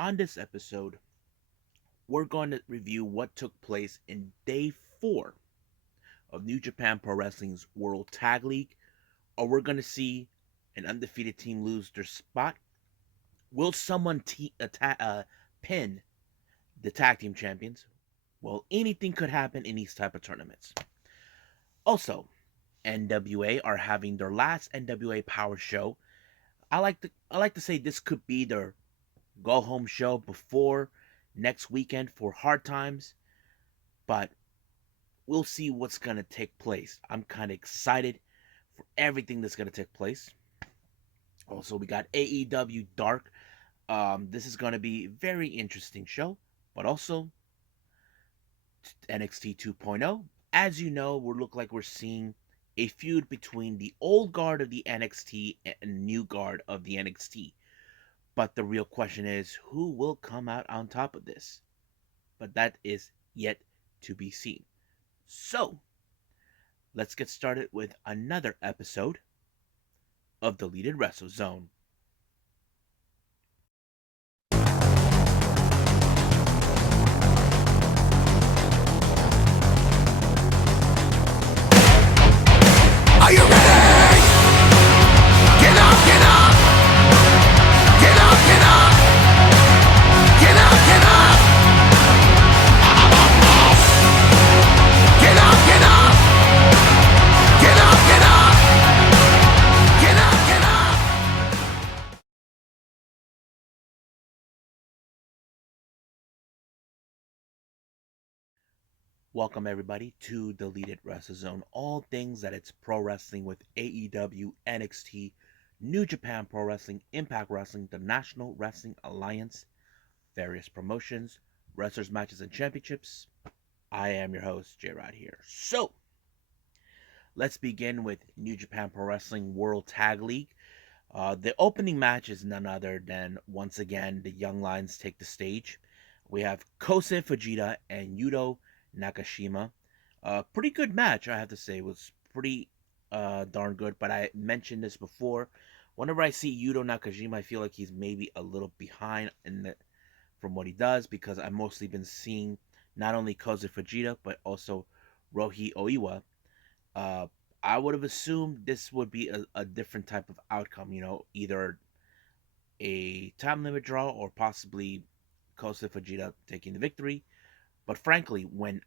On this episode, we're going to review what took place in day 4 of New Japan Pro Wrestling's World Tag League. Or we're going to see an undefeated team lose their spot. Will someone pin the tag team champions? Well, anything could happen in these type of tournaments. Also, NWA are having their last NWA Power show. I like to say this could be their go home show before next weekend for Hard Times, but we'll see what's gonna take place. I'm kind of excited for everything that's gonna take place. Also, we got AEW Dark. This is gonna be a very interesting show, but also NXT 2.0. As you know, we look like we're seeing a feud between the old guard of the NXT and new guard of the NXT. But the real question is, who will come out on top of this? But that is yet to be seen. So, let's get started with another episode of Deleted Wrestle Zone. Are you ready? Get up, get up! Get up, get up! Get up, get up! Get up, get up! Get up, get up! Get up, get up! Welcome everybody to Deleted Wrestle Zone. All things that it's pro wrestling with AEW, NXT, New Japan Pro Wrestling, Impact Wrestling, the National Wrestling Alliance, various promotions, wrestlers, matches, and championships. I am your host, J-Rod here. So, let's begin with New Japan Pro Wrestling World Tag League. The opening match is none other than, once again, the Young Lions take the stage. We have Kosei Fujita and Yuto Nakashima. Pretty good match, I have to say. It was pretty darn good, but I mentioned this before. Whenever I see Yuto Nakashima, I feel like he's maybe a little behind from what he does, because I've mostly been seeing not only Kosei Fujita, but also Rohi Oiwa. Uh, I would have assumed this would be a different type of outcome, either a time limit draw or possibly Kosei Fujita taking the victory. But frankly, when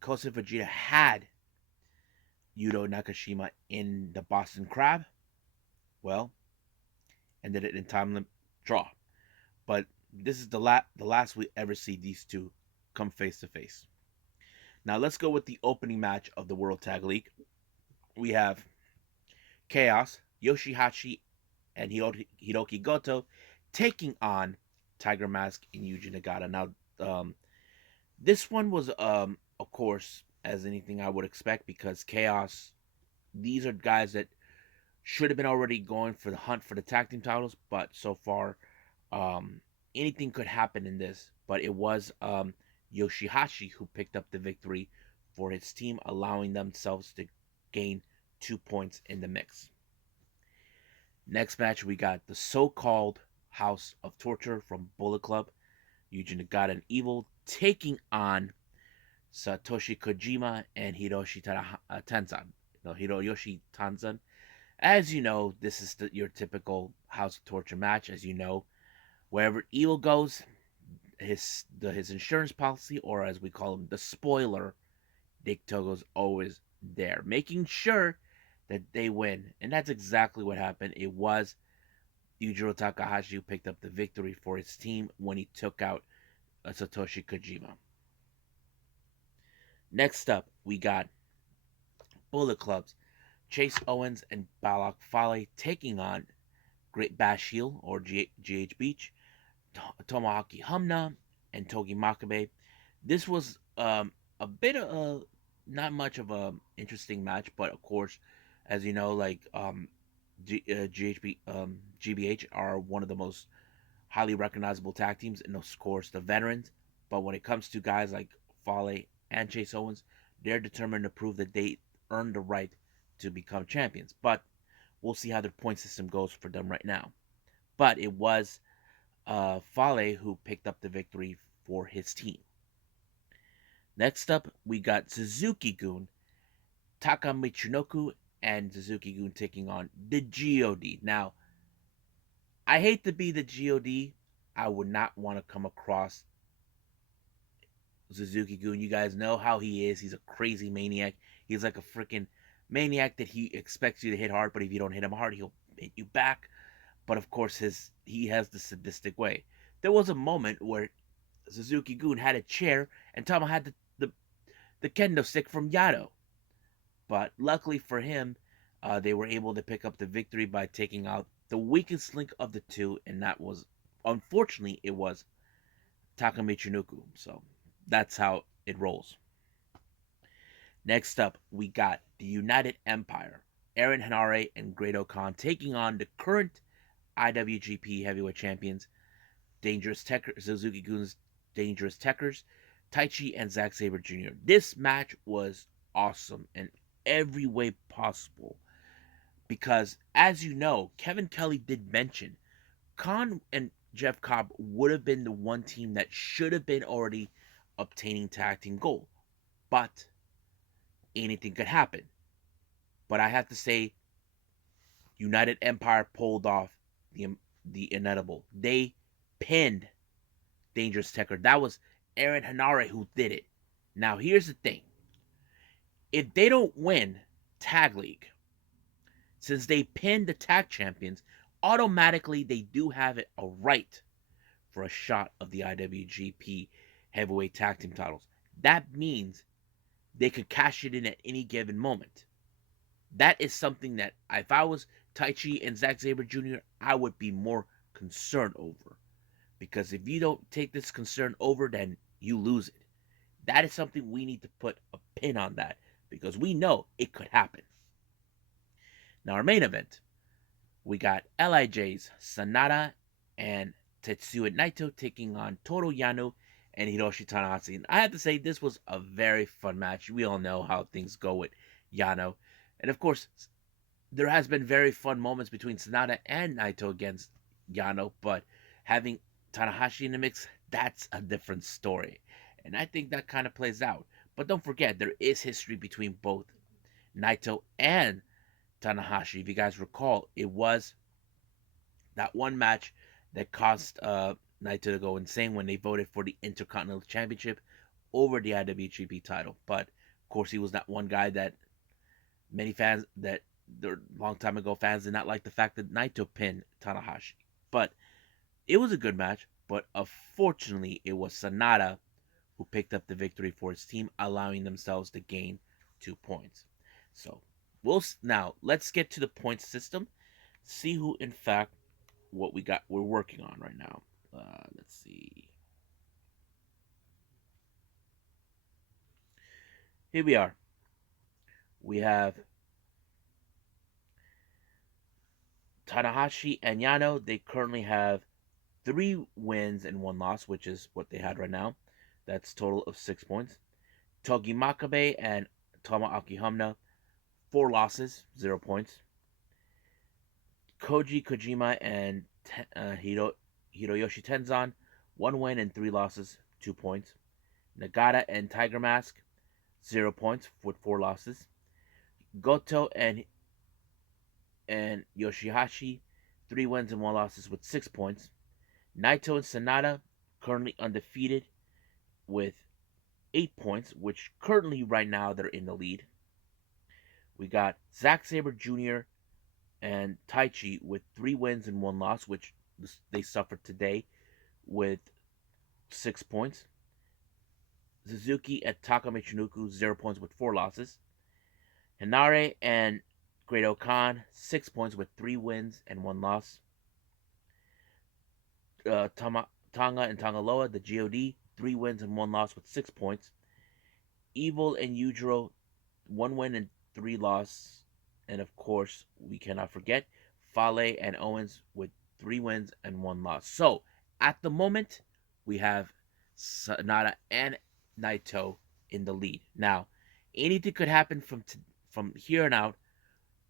Kosei Fujita had Yuto Nakashima in the Boston Crab, well, ended it in time limit draw. But this is the last we ever see these two come face to face. Now let's go with the opening match of the World Tag League. We have Chaos, Yoshihashi, and Hiroki Goto taking on Tiger Mask and Yuji Nagata. Now, this one was, of course, as anything I would expect, because Chaos, these are guys that should have been already going for the hunt for the tag team titles, but so far, anything could happen in this. But it was Yoshihashi who picked up the victory for his team, allowing themselves to gain 2 points in the mix. Next match, we got the so-called House of Torture from Bullet Club, Yuji Nagata and Evil, taking on Satoshi Kojima and Hiroshi Tanzan. As you know, this is your typical House of Torture match. As you know, wherever Evil goes, his insurance policy, or as we call him, the spoiler, Dick Togo's always there, making sure that they win. And that's exactly what happened. It was Yujiro Takahashi who picked up the victory for his team when he took out Satoshi Kojima. Next up, we got Bullet Club's Chase Owens and Balak Fale taking on Great Bash Heel, or GH Beach, Tomoaki Humna, and Togi Makabe. This was a bit of not much of a interesting match, but of course, as you know, like GBH are one of the most highly recognizable tag teams, and of course the veterans. But when it comes to guys like Fale and Chase Owens, they're determined to prove that they earned the right to become champions. But we'll see how their point system goes for them right now. But it was Fale, who picked up the victory for his team. Next up, we got Suzuki-gun, Taka Michinoku, and Suzuki-gun taking on the GOD. Now, I hate to be the GOD. I would not want to come across Suzuki-gun. You guys know how he is. He's a crazy maniac. He's like a freaking maniac that he expects you to hit hard, but if you don't hit him hard, he'll hit you back. But of course, he has the sadistic way. There was a moment where Suzuki-gun had a chair and Tama had the kendo stick from Yano. But luckily for him, they were able to pick up the victory by taking out the weakest link of the two, and that was, unfortunately, it was Taka Michinoku. So that's how it rolls. Next up, we got the United Empire, Aaron Henare and Great-O-Khan taking on the current IWGP Heavyweight Champions, Suzuki-gun's Dangerous Tekkers, Taichi and Zack Sabre Jr. This match was awesome in every way possible because, as you know, Kevin Kelly did mention Khan and Jeff Cobb would have been the one team that should have been already obtaining tag team gold, but anything could happen. But I have to say, United Empire pulled off the inedible. They pinned Dangerous Tekker. That was Aaron Henare who did it. Now, here's the thing. If they don't win Tag League, since they pinned the tag champions, automatically they do have a right for a shot of the IWGP Heavyweight Tag Team titles. That means they could cash it in at any given moment. That is something that if I was Taichi and Zack Sabre Jr., I would be more concerned over. Because if you don't take this concern over, then you lose it. That is something we need to put a pin on that because we know it could happen. Now, our main event, we got LIJ's Sanada and Tetsuya Naito taking on Toru Yano and Hiroshi Tanahashi. And I have to say, this was a very fun match. We all know how things go with Yano. And of course, there has been very fun moments between Sanada and Naito against Yano, but having Tanahashi in the mix, that's a different story. And I think that kind of plays out. But don't forget, there is history between both Naito and Tanahashi. If you guys recall, it was that one match that caused Naito to go insane when they voted for the Intercontinental Championship over the IWGP title. But of course, he was that one guy that many fans that long time ago fans did not like the fact that Naito pinned Tanahashi. But it was a good match. But unfortunately, it was Sanada who picked up the victory for his team, allowing themselves to gain 2 points. So let's get to the point system. See who, in fact, we're working on right now. Let's see. Here we are. We have Tanahashi and Yano. They currently have 3 wins and 1 loss, which is what they had right now. That's a total of 6 points. Togi Makabe and Tama Akihama, 4 losses, 0 points. Koji Kojima and Hiroyoshi Tenzan, 1 win and 3 losses, 2 points. Nagata and Tiger Mask, 0 points with 4 losses. Goto and Yoshihashi, 3 wins and 1 losses with 6 points. Naito and Sanada, currently undefeated with 8 points, which currently right now they're in the lead. We got Zack Sabre Jr. and Taichi with 3 wins and 1 loss, which they suffered today with 6 points. Suzuki and Taka Michinoku, 0 points with 4 losses. Henare and Great-O-Khan, 6 points with 3 wins and 1 loss. Tonga and Tangaloa, the GOD, 3 wins and 1 loss with 6 points. Evil and Yujiro, 1 win and 3 loss. And of course, we cannot forget Fale and Owens with 3 wins and 1 loss. So, at the moment, we have Sanada and Naito in the lead. Now, anything could happen from here on out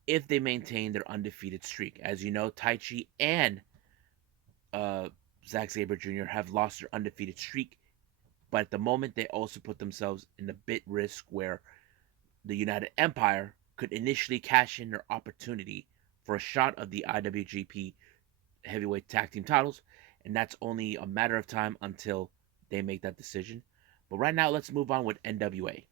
if they maintain their undefeated streak. As you know, Taichi and Zack Sabre Jr. have lost their undefeated streak, but at the moment they also put themselves in a bit risk where the United Empire could initially cash in their opportunity for a shot of the IWGP Heavyweight Tag Team titles, and that's only a matter of time until they make that decision. But right now, let's move on with NWA.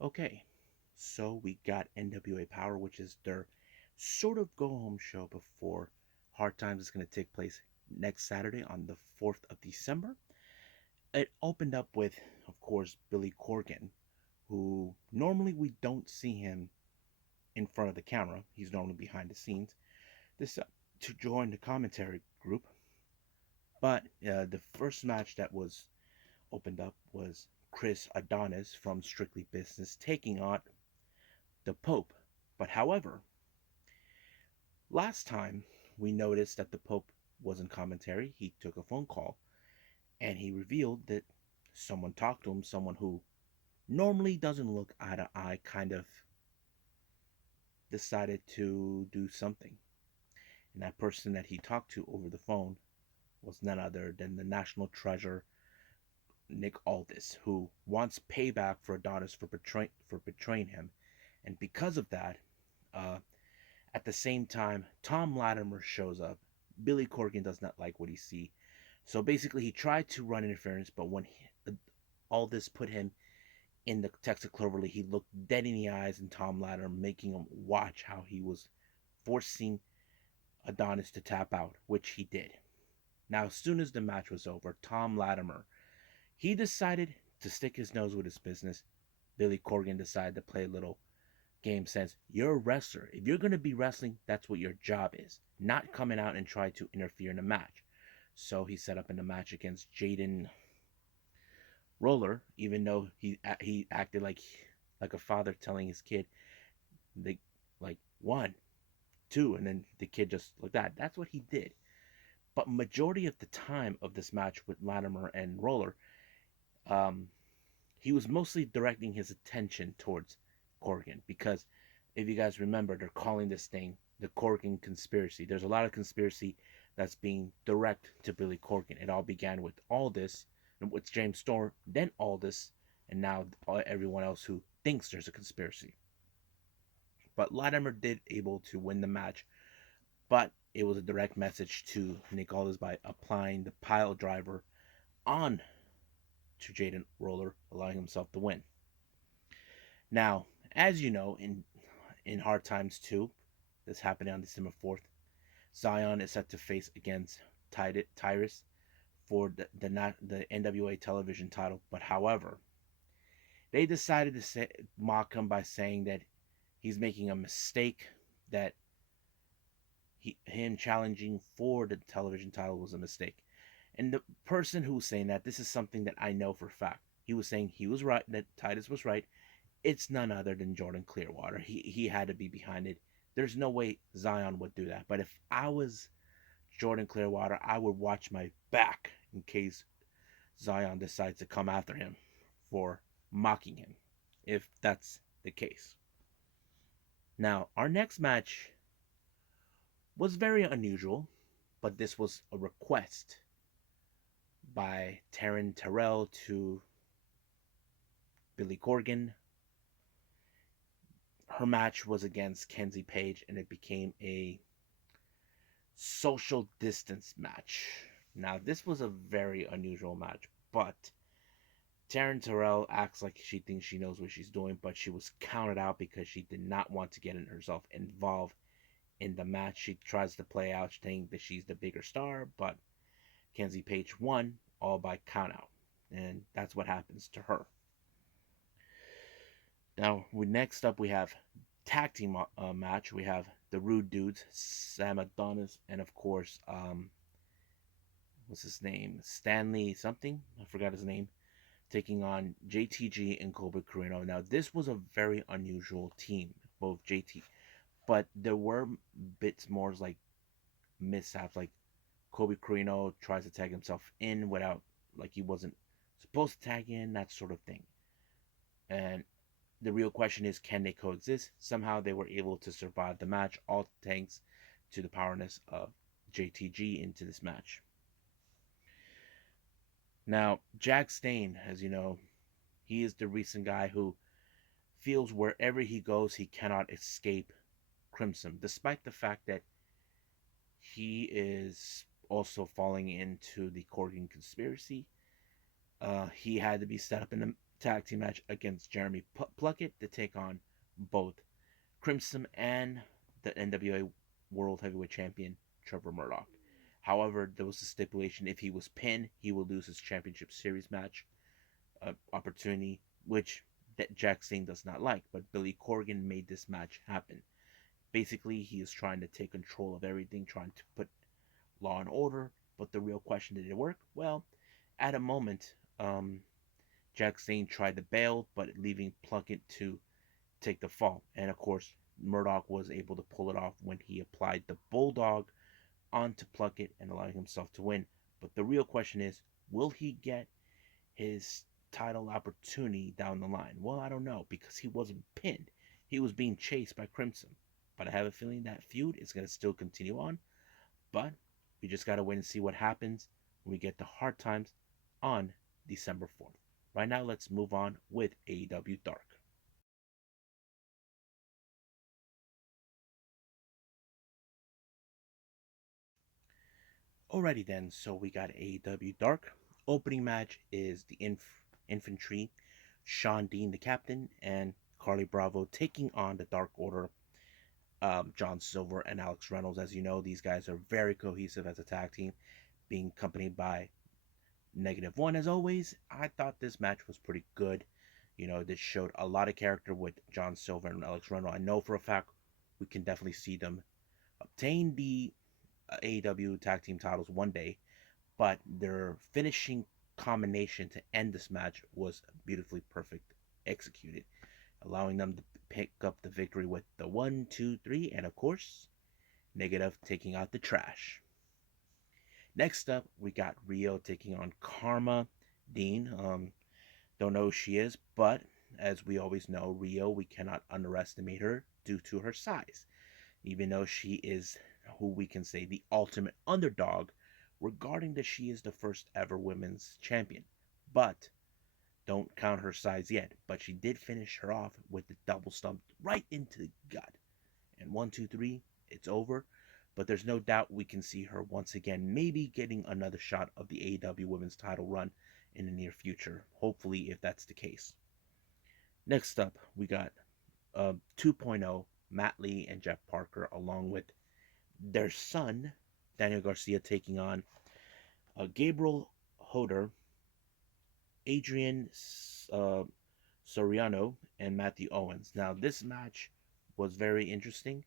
Okay, so we got NWA Powerrr, which is their sort of go home show before Hard Times is going to take place next Saturday on the 4th of December. It opened up with, of course, Billy Corgan, who normally we don't see him in front of the camera. He's normally behind the scenes. This to join the commentary group. But the first match that was opened up was Chris Adonis from Strictly Business taking on the Pope. But however, last time we noticed that the Pope was in commentary. He took a phone call and he revealed that someone talked to him, someone who normally doesn't look eye to eye, kind of decided to do something. And that person that he talked to over the phone was none other than the national treasure, Nick Aldis, who wants payback for Adonis for betraying him. And because of that, uh, at the same time, Tom Latimer shows up. Billy Corgan does not like what he sees. So basically, he tried to run interference, but when Aldis put him in the Texas Cloverleaf, he looked dead in the eyes and Tom Latimer, making him watch how he was forcing Adonis to tap out, which he did. Now, as soon as the match was over, Tom Latimer, he decided to stick his nose with his business. Billy Corgan decided to play a little game sense. You're a wrestler. If you're going to be wrestling, that's what your job is. Not coming out and try to interfere in a match. So he set up in a match against Jaden Roller, even though he acted like a father telling his kid, they like 1, 2, and then the kid just like that. That's what he did. But majority of the time of this match with Latimer and Roller, um, he was mostly directing his attention towards Corgan because if you guys remember, they're calling this thing the Corgan conspiracy. There's a lot of conspiracy that's being direct to Billy Corgan. It all began with Aldis and with James Storm, then Aldis, and now everyone else who thinks there's a conspiracy. But Latimer did able to win the match, but it was a direct message to Nick Aldis by applying the pile driver on to Jaden Roller, allowing himself to win. Now, as you know, in Hard Times 2, this happening on December 4th, Zion is set to face against Tyrus for the NWA television title. But however, they decided to mock him by saying that he's making a mistake, that him challenging for the television title was a mistake. And the person who was saying that, this is something that I know for a fact. He was saying he was right, that Titus was right. It's none other than Jordan Clearwater. He had to be behind it. There's no way Zion would do that. But if I was Jordan Clearwater, I would watch my back in case Zion decides to come after him for mocking him, if that's the case. Now, our next match was very unusual, but this was a request by Taryn Terrell to Billy Corgan. Her match was against Kenzie Page, and it became a social distance match. Now, this was a very unusual match, but Taryn Terrell acts like she thinks she knows what she's doing, but she was counted out because she did not want to get herself involved in the match. She tries to play out, saying that she's the bigger star, but Kenzie Page won all by countout, and that's what happens to her. Now, next up, we have tag team match. We have the Rude Dudes, Sam Adonis, and of course, what's his name? Stanley something? I forgot his name. Taking on JTG and Colby Carino. Now, this was a very unusual team, both JT, but there were bits more like mishaps, like Colby Carino tries to tag himself in without, like he wasn't supposed to tag in, that sort of thing. And The real question is, can they coexist? Somehow they were able to survive the match, all thanks to the powerness of JTG into this match. Now, Jack Stain, as you know, he is the recent guy who feels wherever he goes, he cannot escape Crimson, despite the fact that he is also falling into the Corgan conspiracy. He had to be set up in a tag team match against Jeremy Pluckett to take on both Crimson and the NWA World Heavyweight Champion Trevor Murdoch. However, there was a stipulation: if he was pinned, he would lose his championship series match opportunity, which that Jack Stain does not like. But Billy Corgan made this match happen. Basically, he is trying to take control of everything, trying to put law and order. But the real question, did it work? Well, at a moment, Jack Stain tried to bail, but leaving Plunkett to take the fall. And of course, Murdoch was able to pull it off when he applied the Bulldog onto Plunkett and allowing himself to win. But the real question is, will he get his title opportunity down the line? Well, I don't know, because he wasn't pinned. He was being chased by Crimson. But I have a feeling that feud is going to still continue on. But we just got to wait and see what happens when we get to Hard Times on December 4th. Right now, let's move on with AEW Dark. Alrighty then, so we got AEW Dark. Opening match is the Infantry, Sean Dean, the captain, and Carly Bravo taking on the Dark Order, John Silver and Alex Reynolds. As you know, these guys are very cohesive as a tag team, being accompanied by -1 as always. I thought this match was pretty good. You know, this showed a lot of character with John Silver and Alex Reynolds. I know for a fact we can definitely see them obtain the AEW tag team titles one day, but their finishing combination to end this match was beautifully perfect executed, allowing them to pick up the victory with the 1, 2, 3, and of course, Negative taking out the trash. Next up, we got Rio taking on Karma Dean. Don't know who she is, but as we always know, Rio, we cannot underestimate her due to her size. Even though she is who we can say the ultimate underdog, regarding that she is the first ever women's champion. But don't count her size yet. But she did finish her off with the double stump right into the gut. And 1, 2, 3, it's over. But there's no doubt we can see her once again, maybe getting another shot of the AEW Women's title run in the near future. Hopefully, if that's the case. Next up, we got 2.0, Matt Lee and Jeff Parker, along with their son, Daniel Garcia, taking on Gabriel Hoder, Adrian Soriano, and Matthew Owens. Now, this match was very interesting,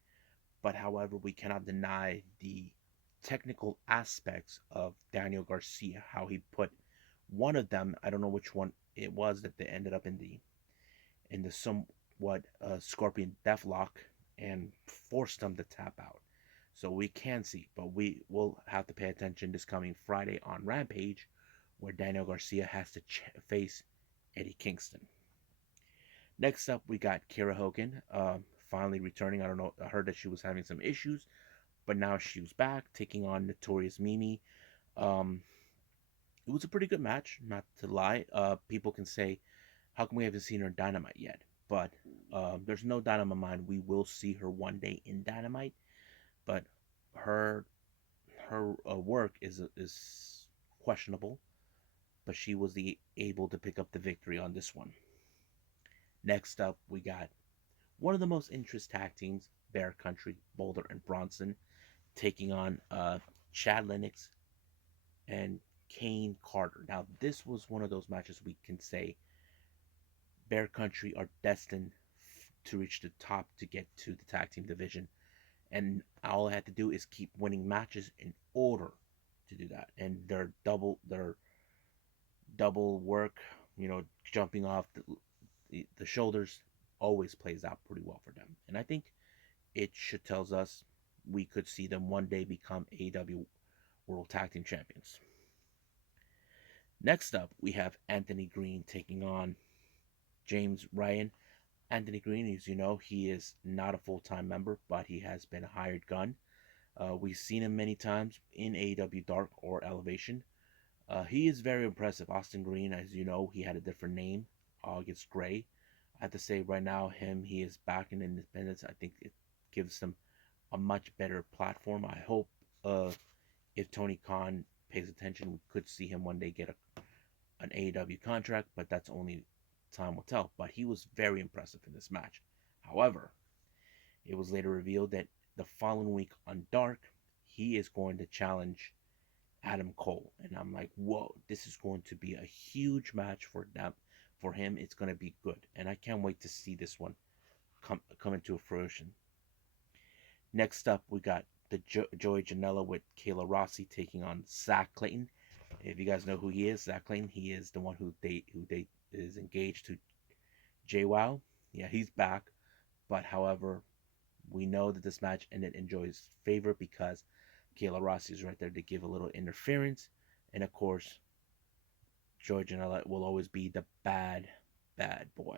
but however, we cannot deny the technical aspects of Daniel Garcia, how he put one of them, I don't know which one it was, that they ended up in the somewhat Scorpion Deathlock and forced them to tap out. So we can see, but we will have to pay attention this coming Friday on Rampage, where Daniel Garcia has to face Eddie Kingston. Next up, we got Kira Hogan, finally returning. I don't know, I heard that she was having some issues, but now she was back, taking on Notorious Mimi. Um, it was a pretty good match, not to lie. People can say, how come we haven't seen her in Dynamite yet? But there's no doubt in my mind we will see her one day in Dynamite. But her work is questionable. But she was able to pick up the victory on this one. Next up, we got one of the most interesting tag teams, Bear Country, Boulder and Bronson, taking on Chad Lennox and Kane Carter. Now, this was one of those matches we can say Bear Country are destined to reach the top to get to the tag team division. And all I had to do is keep winning matches in order to do that. And their double work, jumping off the shoulders always plays out pretty well for them. And I think it should tells us we could see them one day become AEW World Tag Team Champions. Next up, we have Anthony Green taking on James Ryan. Anthony Green, as you know, he is not a full-time member, but he has been a hired gun. We've seen him many times in AEW Dark or Elevation. He is very impressive. Austin Green, as you know, he had a different name, August Gray. I have to say right now, he is back in independence. I think it gives him a much better platform. I hope if Tony Khan pays attention, we could see him one day get an AEW contract, but that's only time will tell. But he was very impressive in this match. However, it was later revealed that the following week on Dark, he is going to challenge Adam Cole. And I'm like, whoa, this is going to be a huge match for them. For him, it's going to be good. And I can't wait to see this one come into fruition. Next up, we got the Joey Janela with Kayla Rossi taking on Zach Clayton. If you guys know who he is, Zach Clayton, he is the one who is engaged to JWoww. Yeah, he's back. But however, we know that this match ended in Joey's favor because Kayla Rossi is right there to give a little interference. And of course, Joey Janela will always be the bad boy.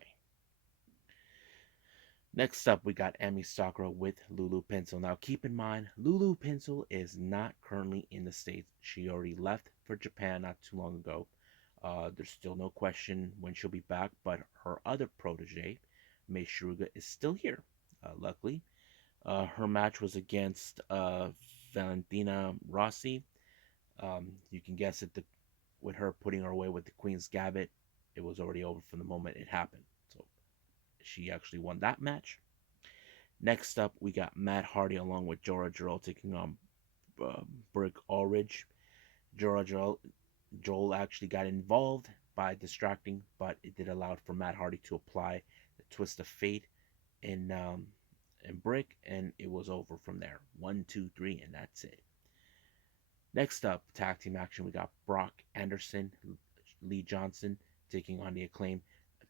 Next up, we got Emi Sakura with Lulu Pencil. Now, keep in mind, Lulu Pencil is not currently in the States. She already left for Japan not too long ago. There's still no question when she'll be back, but her other protege, Mei Shiruga, is still here, luckily. Her match was against Valentina Rossi. You can guess it, with her putting her away with the Queen's Gambit, it was already over from the moment it happened. So she actually won that match. Next up, we got Matt Hardy along with Joel taking on Brick Ulrich. Joel actually got involved by distracting, but it did allow for Matt Hardy to apply the twist of fate in Brick, and it was over from there. 1, 2, 3, and that's it. Next up, tag team action, we got Brock Anderson, Lee Johnson taking on the Acclaim.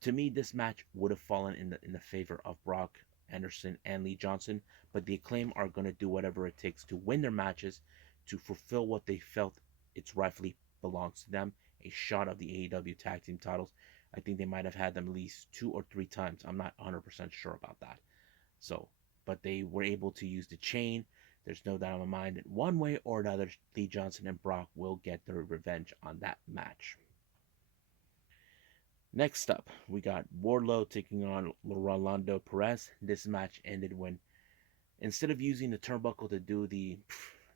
To me, this match would have fallen in the favor of Brock Anderson and Lee Johnson, but the Acclaim are going to do whatever it takes to win their matches, to fulfill what they felt it's rightfully belongs to them, a shot of the AEW tag team titles. I think they might have had them at least 2 or 3 times. I'm not 100% sure about that. So, but they were able to use the chain. There's no doubt in my mind that one way or another, Lee Johnson and Brock will get their revenge on that match. Next up, we got Wardlow taking on Rolando Perez. This match ended when, instead of using the turnbuckle to do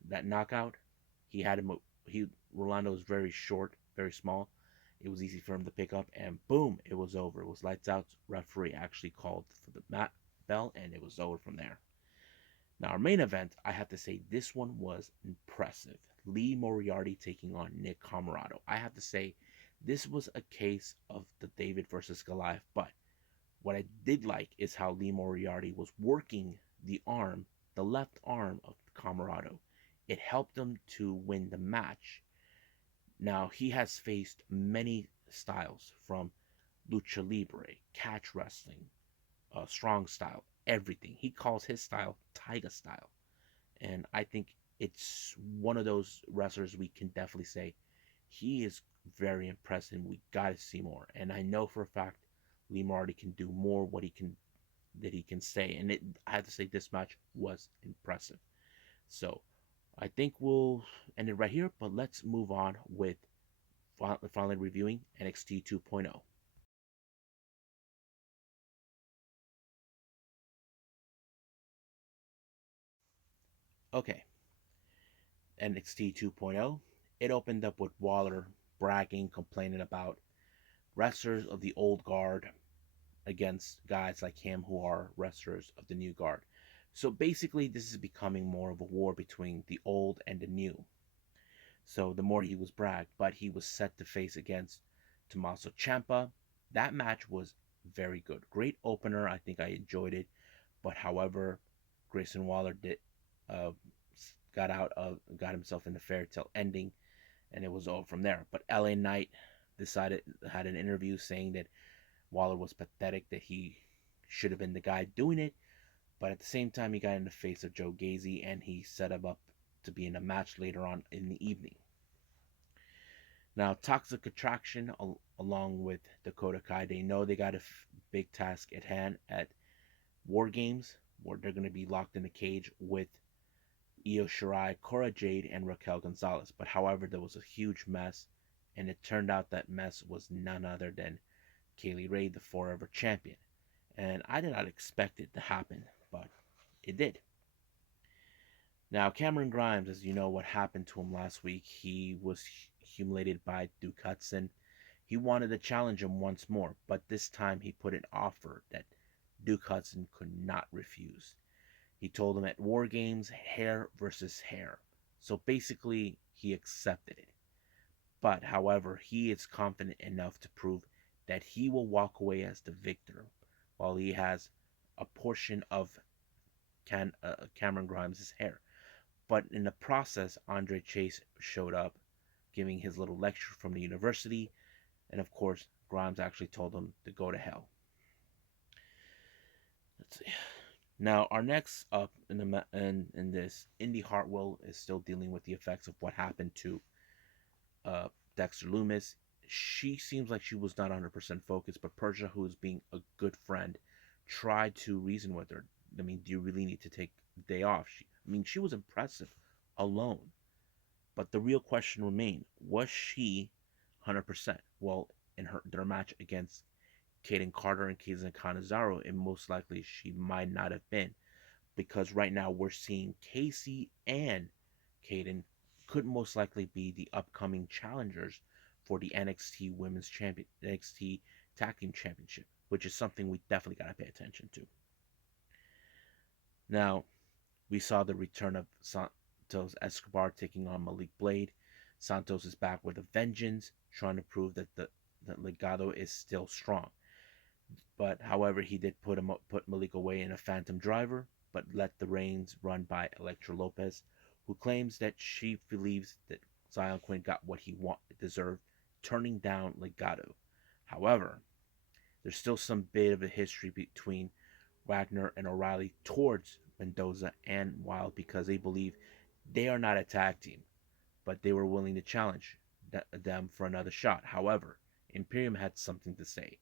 that knockout, Rolando was very short, very small. It was easy for him to pick up, and boom, it was over. It was lights out. Referee actually called for the mat bell, and it was over from there. Now, our main event, I have to say, this one was impressive. Lee Moriarty taking on Nick Comoroto. I have to say, this was a case of the David versus Goliath, but what I did like is how Lee Moriarty was working the left arm of Comoroto. It helped him to win the match. Now, he has faced many styles, from lucha libre, catch wrestling, strong style, everything. He calls his style Tiger style. And I think it's one of those wrestlers we can definitely say he is very impressive. We got to see more. And I know for a fact Lee Moriarty can do more that he can say. And I have to say this match was impressive. So I think we'll end it right here, but let's move on with finally reviewing NXT 2.0. Okay, NXT 2.0. It opened up with Waller bragging, complaining about wrestlers of the old guard against guys like him who are wrestlers of the new guard. So basically, this is becoming more of a war between the old and the new. So the more he was bragged, but he was set to face against Tommaso Ciampa. That match was very good. Great opener. I think I enjoyed it. But however, Grayson Waller uh, got himself in the fairy tale ending, and it was over from there. But LA Knight had an interview saying that Waller was pathetic, that he should have been the guy doing it. But at the same time, he got in the face of Joe Gacy, and he set him up to be in a match later on in the evening. Now, Toxic Attraction, along with Dakota Kai, they know they got a big task at hand at War Games, where they're going to be locked in a cage with Io Shirai, Cora Jade, and Raquel Gonzalez. But however, there was a huge mess, and it turned out that mess was none other than Kaylee Ray, the Forever Champion. And I did not expect it to happen, but it did. Now, Cameron Grimes, as you know what happened to him last week, he was humiliated by Duke Hudson. He wanted to challenge him once more, but this time he put an offer that Duke Hudson could not refuse. He told him at War Games, hair versus hair. So basically, he accepted it. But, however, he is confident enough to prove that he will walk away as the victor, while he has a portion of Cameron Grimes' hair. But in the process, Andre Chase showed up, giving his little lecture from the university, and of course, Grimes actually told him to go to hell. Let's see. Now, our next up in this, Indy Hartwell is still dealing with the effects of what happened to Dexter Loomis. She seems like she was not 100% focused, but Persia, who is being a good friend, tried to reason with her. I mean, do you really need to take the day off? She was impressive alone. But the real question remained, was she 100%? Well, in their match against Kaden Carter and Kazen Canizaro, it most likely she might not have been. Because right now we're seeing Casey and Kaden could most likely be the upcoming challengers for the NXT Tag Team Championship, which is something we definitely got to pay attention to. Now, we saw the return of Santos Escobar taking on Malik Blade. Santos is back with a vengeance, trying to prove that that Legado is still strong. But however, he did put Malik away in a Phantom Driver, but let the reins run by Elektra Lopez, who claims that she believes that Zion Quinn got what he deserved, turning down Legado. However, there's still some bit of a history between Wagner and O'Reilly towards Mendoza and Wild, because they believe they are not a tag team, but they were willing to challenge them for another shot. However, Imperium had something to say.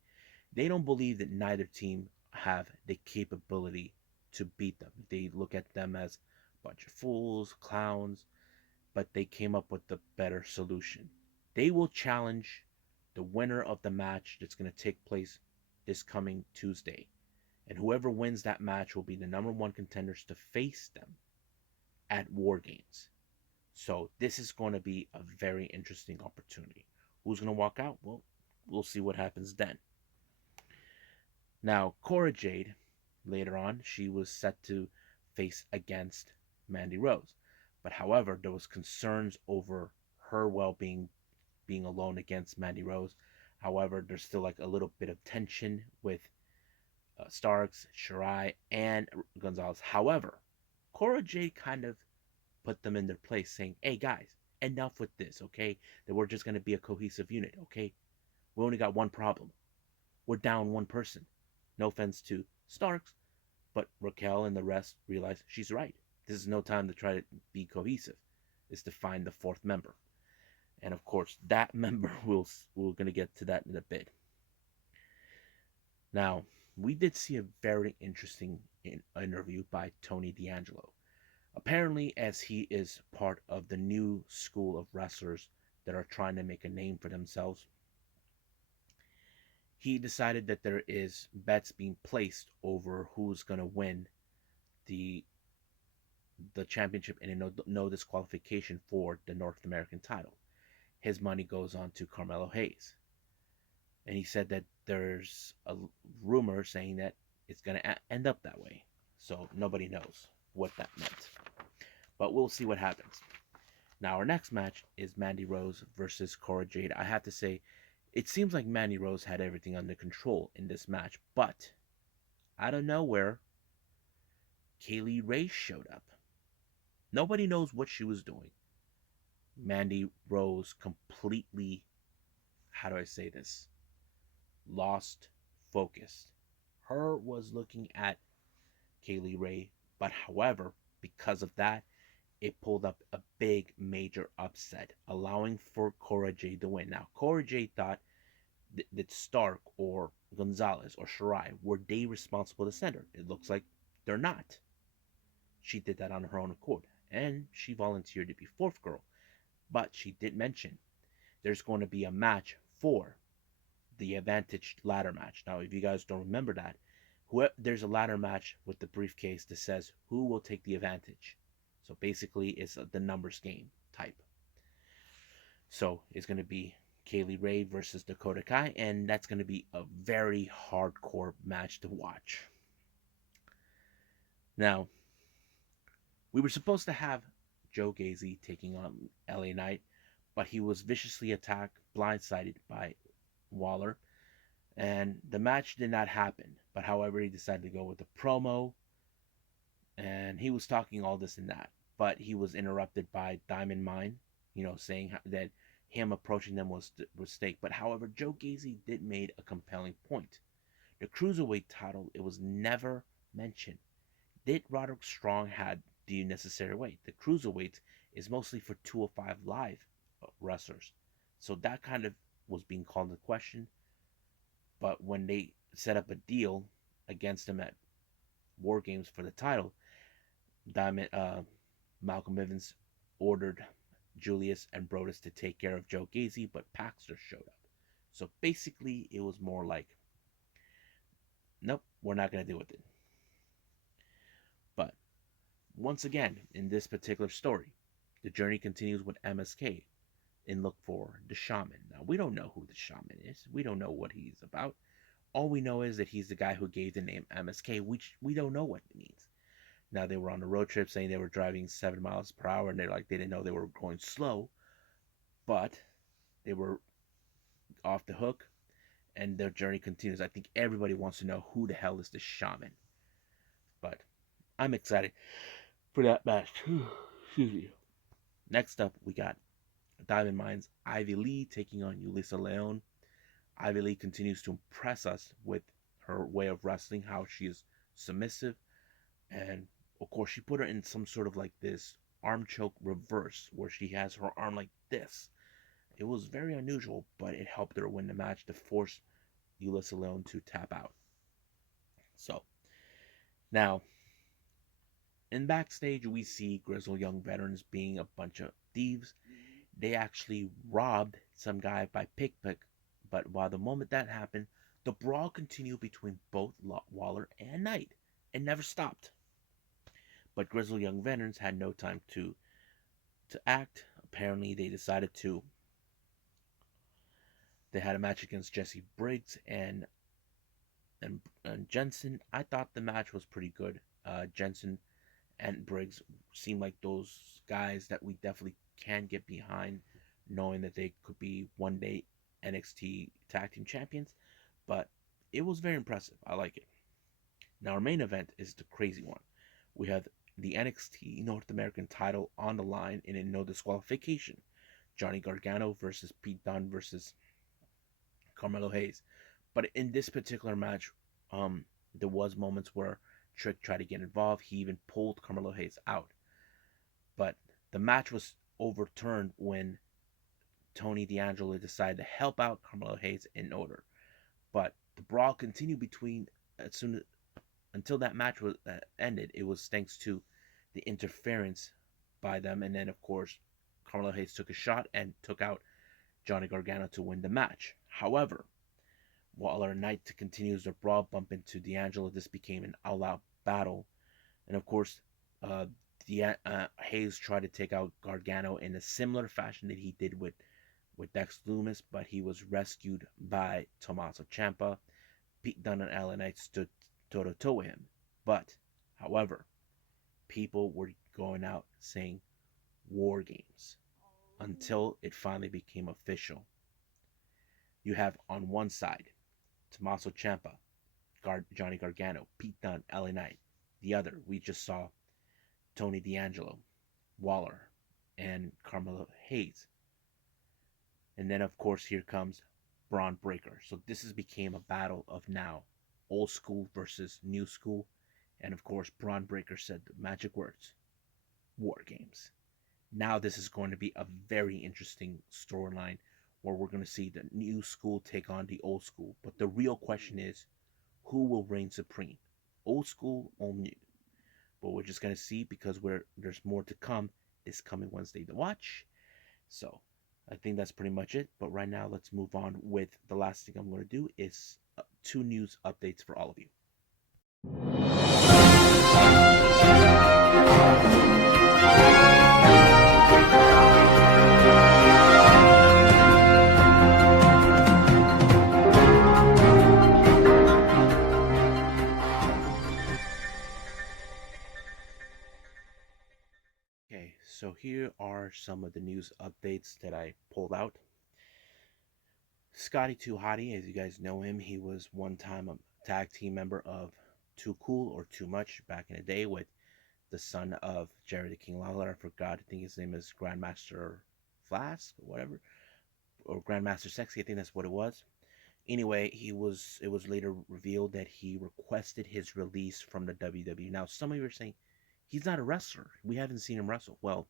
They don't believe that neither team have the capability to beat them. They look at them as a bunch of fools, clowns, but they came up with the better solution. They will challenge the winner of the match that's going to take place this coming Tuesday. And whoever wins that match will be the number one contenders to face them at War Games. So this is going to be a very interesting opportunity. Who's going to walk out? Well, we'll see what happens then. Now, Cora Jade, later on, she was set to face against Mandy Rose. But however, there was concerns over her well-being being alone against Mandy Rose. However, there's still like a little bit of tension with Starks, Shirai, and Gonzalez. However, Cora Jade kind of put them in their place, saying, hey guys, enough with this, okay? That we're just going to be a cohesive unit, okay? We only got one problem. We're down one person. No offense to Starks, but Raquel and the rest realize she's right. This is no time to try to be cohesive. It's to find the fourth member. And of course, that member, we're going to get to that in a bit. Now, we did see a very interesting interview by Tony D'Angelo. Apparently, as he is part of the new school of wrestlers that are trying to make a name for themselves, he decided that there is bets being placed over who's going to win the championship and no disqualification for the North American title. His money goes on to Carmelo Hayes. And he said that there's a rumor saying that it's going to end up that way. So nobody knows what that meant. But we'll see what happens. Now, our next match is Mandy Rose versus Cora Jade. I have to say, it seems like Mandy Rose had everything under control in this match. But, out of nowhere, Kaylee Ray showed up. Nobody knows what she was doing. Mandy Rose completely, how do I say this, lost focus. Her was looking at Kaylee Ray, but however, because of that, it pulled up a big major upset, allowing for Cora Jade to win. Now, Cora Jade thought that Stark or Gonzalez or Shirai were they responsible to send her. It looks like they're not. She did that on her own accord, and she volunteered to be fourth girl. But she did mention there's going to be a match for the advantage ladder match. Now, if you guys don't remember that, there's a ladder match with the briefcase that says who will take the advantage. So basically, it's the numbers game type. So it's going to be Kaylee Ray versus Dakota Kai, and that's going to be a very hardcore match to watch. Now, we were supposed to have Joe Gacy taking on LA Knight, but he was viciously attacked, blindsided by Waller, and the match did not happen. But however, he decided to go with the promo, and he was talking all this and that, but he was interrupted by Diamond Mine, saying that him approaching them was a mistake. But however, Joe Gacy did made a compelling point. The cruiserweight title, it was never mentioned. Did Roderick Strong had the necessary weight? The cruiserweight is mostly for 205 live wrestlers, so that kind of was being called into question. But when they set up a deal against him at War Games for the title, Malcolm Bivens ordered Julius and Brodus to take care of Joe Gacy, but Paxter showed up. So basically, it was more like, nope, we're not going to deal with it. But once again, in this particular story, the journey continues with MSK and look for the shaman. Now, we don't know who the shaman is. We don't know what he's about. All we know is that he's the guy who gave the name MSK, which we don't know what it means. Now, they were on a road trip saying they were driving 7 miles per hour, and they didn't know they were going slow, but they were off the hook, and their journey continues. I think everybody wants to know who the hell is the shaman. But I'm excited for that match. Excuse me. Next up, we got Diamond Mines Ivy Lee taking on Yulisa Leon. Ivy Lee continues to impress us with her way of wrestling, how she is submissive, and of course she put her in some sort of like this arm choke reverse where she has her arm like this. It was very unusual, but it helped her win the match to force Yulisa Leon to tap out. So now in backstage we see Grizzled Young Veterans being a bunch of thieves. They actually robbed some guy by pickpocket, but while the moment that happened, the brawl continued between both Waller and Knight. It never stopped. But Grizzled Young Veterans had no time to act. Apparently, they decided to. They had a match against Jesse Briggs and Jensen. I thought the match was pretty good. Jensen and Briggs seem like those guys that we definitely can get behind, knowing that they could be one day NXT Tag Team Champions. But it was very impressive. I like it. Now, our main event is the crazy one. We have the NXT North American title on the line in a no disqualification. Johnny Gargano versus Pete Dunne versus Carmelo Hayes. But in this particular match, there was moments where Trick tried to get involved. He even pulled Carmelo Hayes out. But the match was overturned when Tony D'Angelo decided to help out Carmelo Hayes in order. But the brawl continued until that match was ended. It was thanks to the interference by them, and then of course Carmelo Hayes took a shot and took out Johnny Gargano to win the match. However, Waller Knight continues their brawl, bump into D'Angelo. This became an all-out battle, and of course, Hayes tried to take out Gargano in a similar fashion that he did with Dex Loomis, but he was rescued by Tommaso Ciampa. Pete Dunne and LA Knight stood toe-to-toe with him. But, however, people were going out saying War Games until it finally became official. You have on one side Tommaso Ciampa, Johnny Gargano, Pete Dunne, LA Knight. The other, we just saw Tony D'Angelo, Waller, and Carmelo Hayes. And then, of course, here comes Braun Breaker. So this has became a battle of now old school versus new school. And, of course, Braun Breaker said the magic words, War Games. Now this is going to be a very interesting storyline where we're going to see the new school take on the old school. But the real question is, who will reign supreme? Old school or new? But we're just going to see because there's more to come this coming Wednesday to watch. So I think that's pretty much it. But right now, let's move on with the last thing I'm going to do is two news updates for all of you. Okay, so here are some of the news updates that I pulled out. Scotty Too Hottie, as you guys know him, he was one time a tag team member of Too Cool or Too Much back in the day with the son of Jerry the King Lawler. I forgot. I think his name is Grandmaster Flask or whatever, or Grandmaster Sexy. I think that's what it was. Anyway, it was later revealed that he requested his release from the WWE. Now, some of you are saying he's not a wrestler. We haven't seen him wrestle. Well,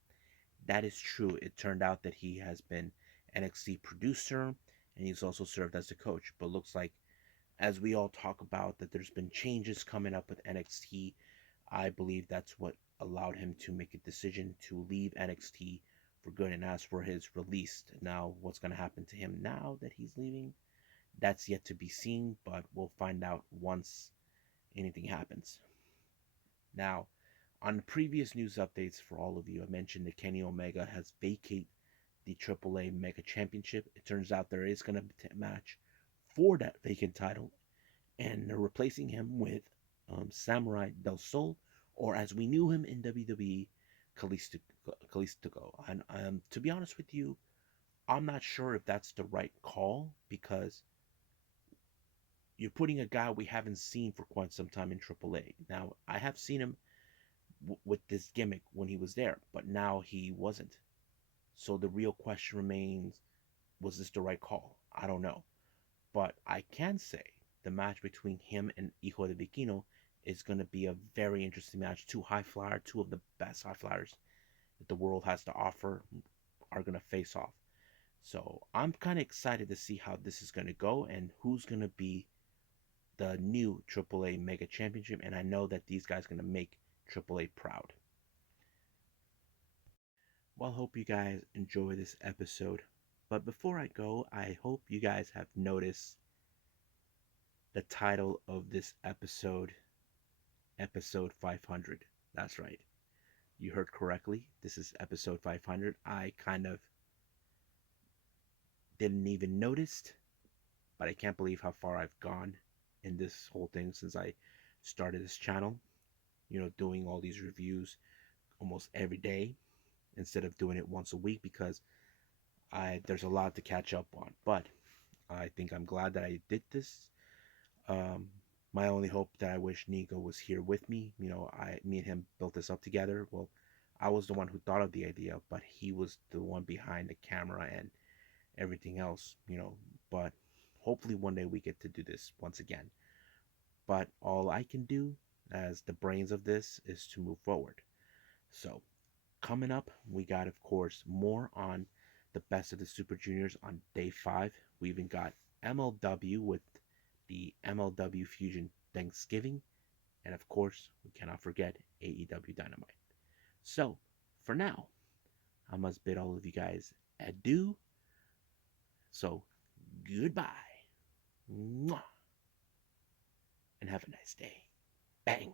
that is true. It turned out that he has been NXT producer and he's also served as the coach. But looks like, as we all talk about, that there's been changes coming up with NXT. I believe that's what allowed him to make a decision to leave NXT for good and ask for his release. Now, what's going to happen to him now that he's leaving? That's yet to be seen, but we'll find out once anything happens. Now, on the previous news updates for all of you, I mentioned that Kenny Omega has vacated the AAA Mega Championship. It turns out there is going to be a match for that vacant title, and they're replacing him with Samurai Del Sol, or as we knew him in WWE, Kalisto. And to be honest with you, I'm not sure if that's the right call because you're putting a guy we haven't seen for quite some time in AAA. Now, I have seen him with this gimmick when he was there, but now he wasn't. So the real question remains, was this the right call? I don't know. But I can say the match between him and Hijo de Viquino is going to be a very interesting match. Two high flyers, two of the best high flyers that the world has to offer are going to face off. So I'm kind of excited to see how this is going to go and who's going to be the new AAA Mega Championship. And I know that these guys are going to make AAA proud. Well, hope you guys enjoy this episode. But before I go, I hope you guys have noticed the title of this episode, episode 500. That's right. You heard correctly. This is episode 500. I kind of didn't even notice, but I can't believe how far I've gone in this whole thing since I started this channel. You know, doing all these reviews almost every day instead of doing it once a week because there's a lot to catch up on. But I think I'm glad that I did this. My only hope that I wish Nico was here with me. You know, me and him built this up together. Well, I was the one who thought of the idea, but he was the one behind the camera and everything else, you know. But hopefully one day we get to do this once again. But all I can do as the brains of this is to move forward. So coming up, we got, of course, more on the best of the Super Juniors on day 5. We even got MLW with the MLW Fusion Thanksgiving. And of course, we cannot forget AEW Dynamite. So, for now, I must bid all of you guys adieu. So, goodbye. Mwah. And have a nice day. Bang.